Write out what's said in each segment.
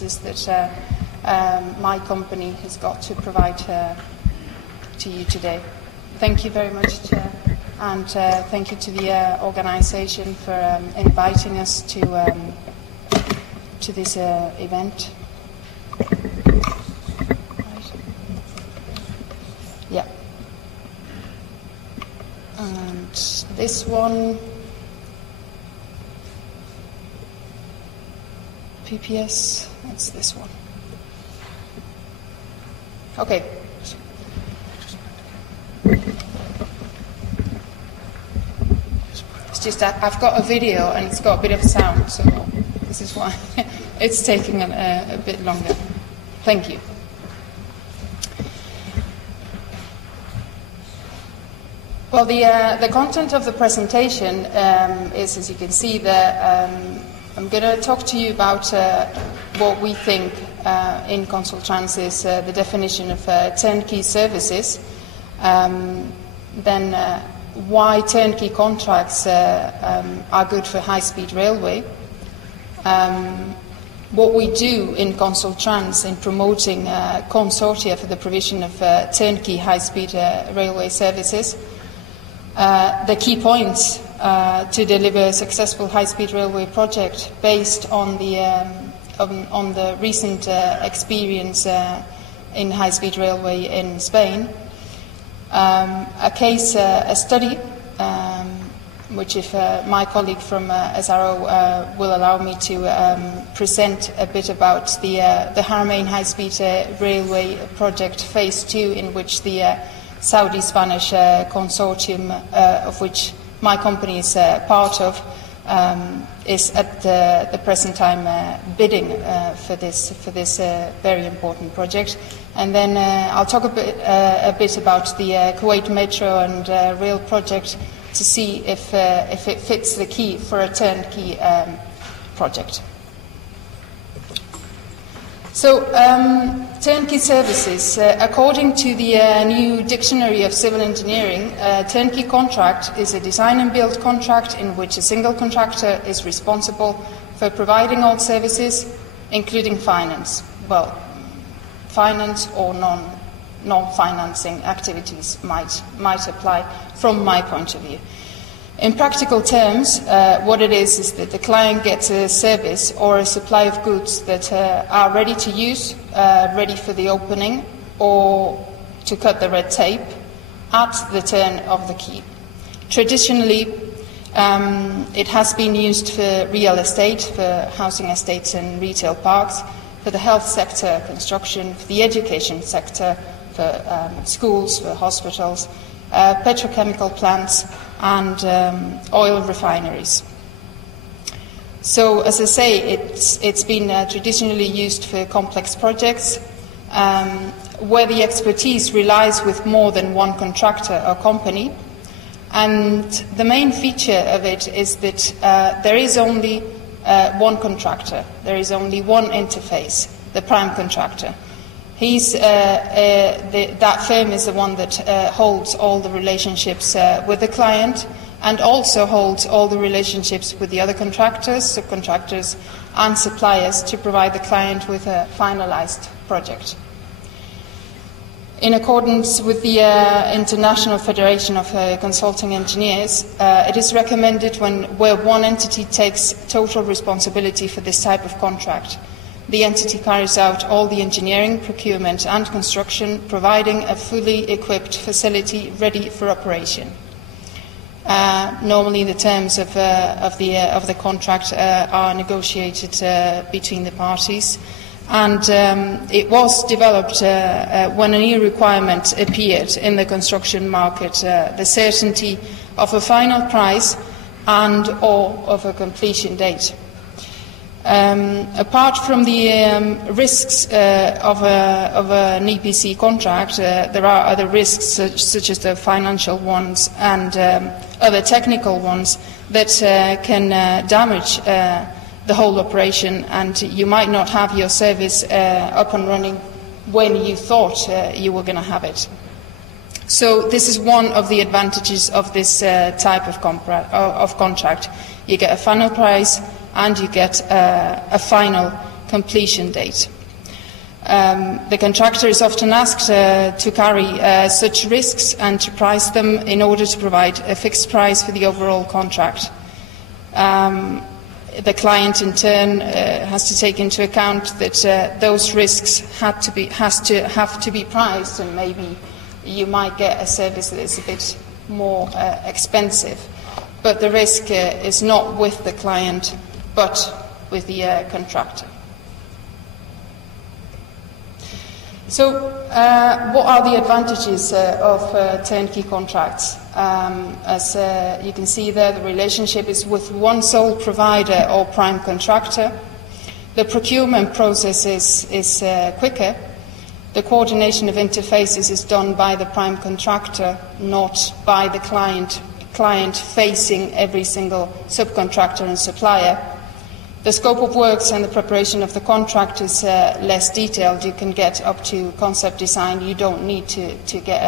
that my company has got to provide to you today. Thank you very much, Chair, and thank you to the organisation for inviting us to this event. Yeah. And this one, PPS, that's this one. Okay. It's just that I've got a video and it's got a bit of sound, so this is why it's taking a bit longer. Thank you. Well, the content of the presentation is, as you can see there, I'm going to talk to you about what we think in Consultrans is the definition of turnkey services, then why turnkey contracts are good for high-speed railway, what we do in Consultrans in promoting consortia for the provision of turnkey high-speed railway services, the key points to deliver a successful high-speed railway project based on the recent experience in high-speed railway in Spain, a study, which if my colleague from SRO will allow me to present a bit about the Haramain high-speed railway project phase 2, in which the Saudi-Spanish consortium, of which my company is part of, is at the present time bidding for this very important project. And then I'll talk a bit about the Kuwait Metro and rail project to see if it fits the key for a turnkey project. So, turnkey services. According to the new Dictionary of Civil Engineering, a turnkey contract is a design and build contract in which a single contractor is responsible for providing all services, including finance. Well, finance or non-financing activities might apply from my point of view. In practical terms, what it is that the client gets a service or a supply of goods that are ready to use, ready for the opening, or to cut the red tape at the turn of the key. Traditionally, it has been used for real estate, for housing estates and retail parks, for the health sector, construction, for the education sector, for schools, for hospitals, petrochemical plants, and oil refineries. So, as I say, it's been traditionally used for complex projects where the expertise relies with more than one contractor or company. And the main feature of it is that there is only one contractor, there is only one interface, the prime contractor. That firm is the one that holds all the relationships with the client, and also holds all the relationships with the other contractors, subcontractors and suppliers to provide the client with a finalised project. In accordance with the International Federation of Consulting Engineers, it is recommended where one entity takes total responsibility for this type of contract. The entity carries out all the engineering, procurement and construction, providing a fully equipped facility ready for operation. Normally the terms of the contract are negotiated between the parties, and it was developed when a new requirement appeared in the construction market, the certainty of a final price and or of a completion date. Apart from the risks of an EPC contract, there are other risks such as the financial ones and other technical ones that can damage the whole operation, and you might not have your service up and running when you thought you were going to have it. So this is one of the advantages of this type of contract. You get a final price and you get a final completion date. The contractor is often asked to carry such risks and to price them in order to provide a fixed price for the overall contract. The client, in turn, has to take into account that those risks have to be priced, and maybe you might get a service that is a bit more expensive. But the risk is not with the client, but with the contractor. So, what are the advantages of turnkey contracts? As you can see there, the relationship is with one sole provider or prime contractor. The procurement process is quicker. The coordination of interfaces is done by the prime contractor, not by the client facing every single subcontractor and supplier. The scope of works and the preparation of the contract is less detailed. You can get up to concept design. You don't need to get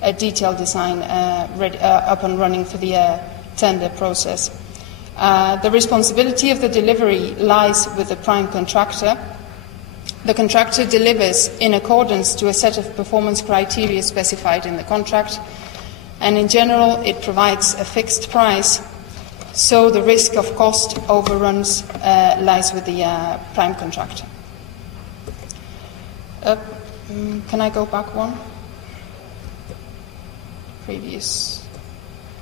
a detailed design up and running for the tender process. The responsibility of the delivery lies with the prime contractor. The contractor delivers in accordance to a set of performance criteria specified in the contract, and in general it provides a fixed price. So the risk of cost overruns lies with the prime contractor. Can I go back one? Previous.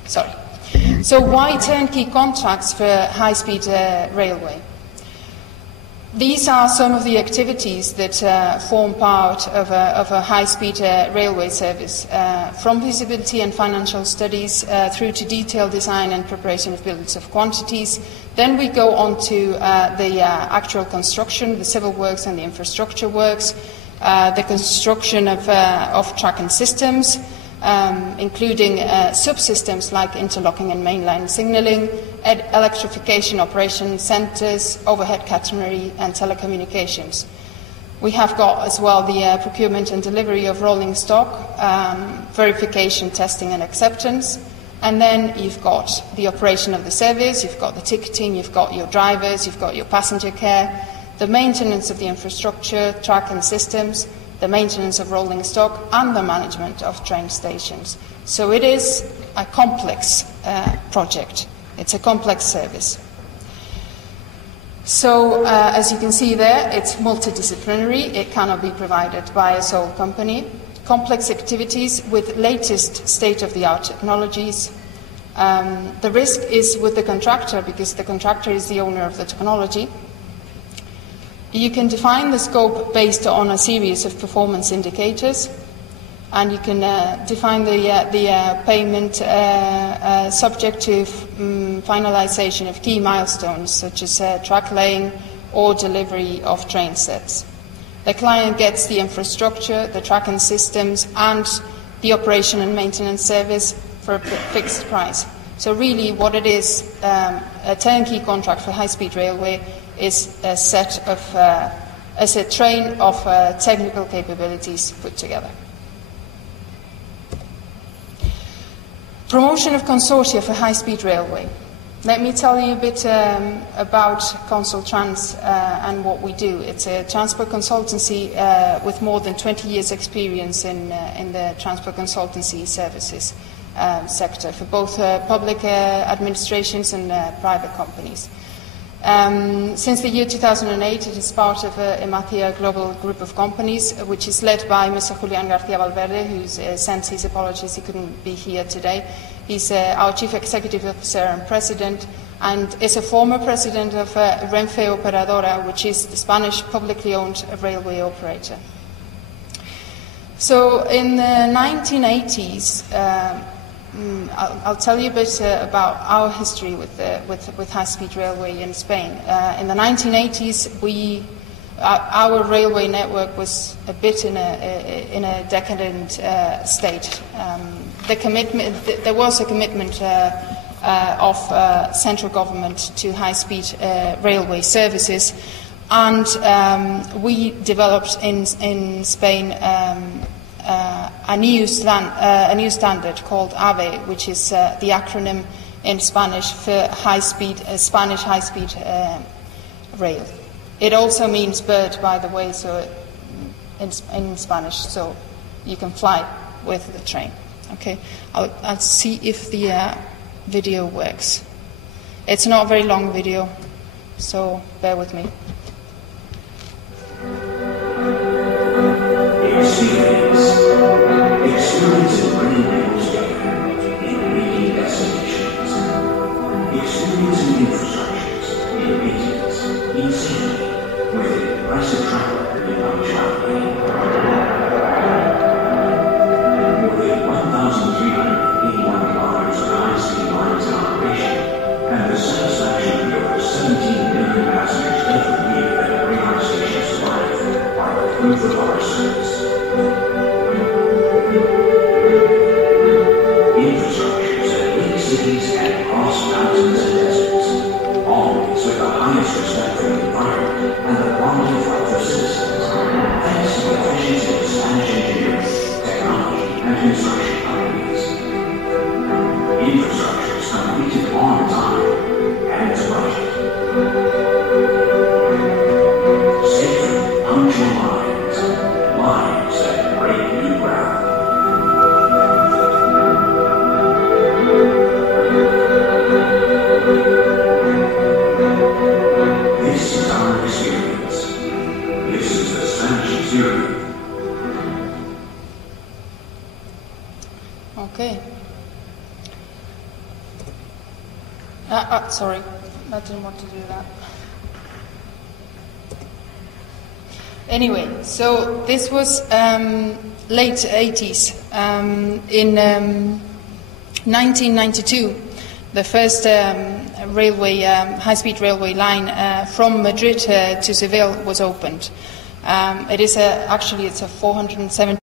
Sorry. So why turnkey contracts for high-speed railway? These are some of the activities that form part of a high-speed railway service, from feasibility and financial studies through to detailed design and preparation of bills of quantities. Then we go on to the actual construction, the civil works and the infrastructure works, the construction of track and systems, including subsystems like interlocking and mainline signalling, electrification operation centres, overhead catenary and telecommunications. We have got as well the procurement and delivery of rolling stock, verification, testing and acceptance, and then you've got the operation of the service, you've got the ticketing, you've got your drivers, you've got your passenger care, the maintenance of the infrastructure, track and systems, the maintenance of rolling stock and the management of train stations. So it is a complex project. It's a complex service. So as you can see there, it's multidisciplinary. It cannot be provided by a sole company. Complex activities with latest state-of-the-art technologies. The risk is with the contractor because the contractor is the owner of the technology. You can define the scope based on a series of performance indicators, and you can define the payment subject to finalization of key milestones such as track laying or delivery of train sets. The client gets the infrastructure, the track and systems, and the operation and maintenance service for a fixed price. So really what it is, a turnkey contract for high-speed railway is a set of a train of technical capabilities put together. Promotion of consortia for high-speed railway. Let me tell you a bit about Consultrans and what we do. It's a transport consultancy with more than 20 years' experience in the transport consultancy services sector for both public administrations and private companies. Since the year 2008, it is part of Ematia global group of companies, which is led by Mr. Julian Valverde, who sends his apologies he couldn't be here today. He's our Chief Executive Officer and President, and is a former President of Renfe Operadora, which is the Spanish publicly owned railway operator. So in the 1980s, I'll tell you a bit about our history with high-speed railway in Spain. In the 1980s, our railway network was a bit in a decadent state. There was a commitment of central government to high-speed railway services, and we developed in Spain a new standard called AVE, which is the acronym in Spanish for Spanish high-speed rail. It also means bird, by the way, so in Spanish, so you can fly with the train. Okay, I'll see if the video works. It's not a very long video, so bear with me. Experience bringing people together in unique destinations. Experiencing infrastructures in maintenance, in safety, with impressive travel in punctuality. More than 1,381 kilometers of high-speed lines in operation, and the satisfaction of over 17 million passengers every week that bring our stations to life are the proof of our service. Infrastructures that link cities and cross mountains and deserts, always with the highest respect for the environment and the quality of life of citizens, thanks to the efficiency of Spanish engineering, technology, and construction companies. Infrastructures completed on time and to budget. Safe, punctual lines, lines that break new ground. This is our experience. This is the Spanish experience. Okay. Sorry, I didn't want to do that. Anyway, so this was late 80s. In 1992, the first high-speed railway line from Madrid to Seville was opened. It's a 470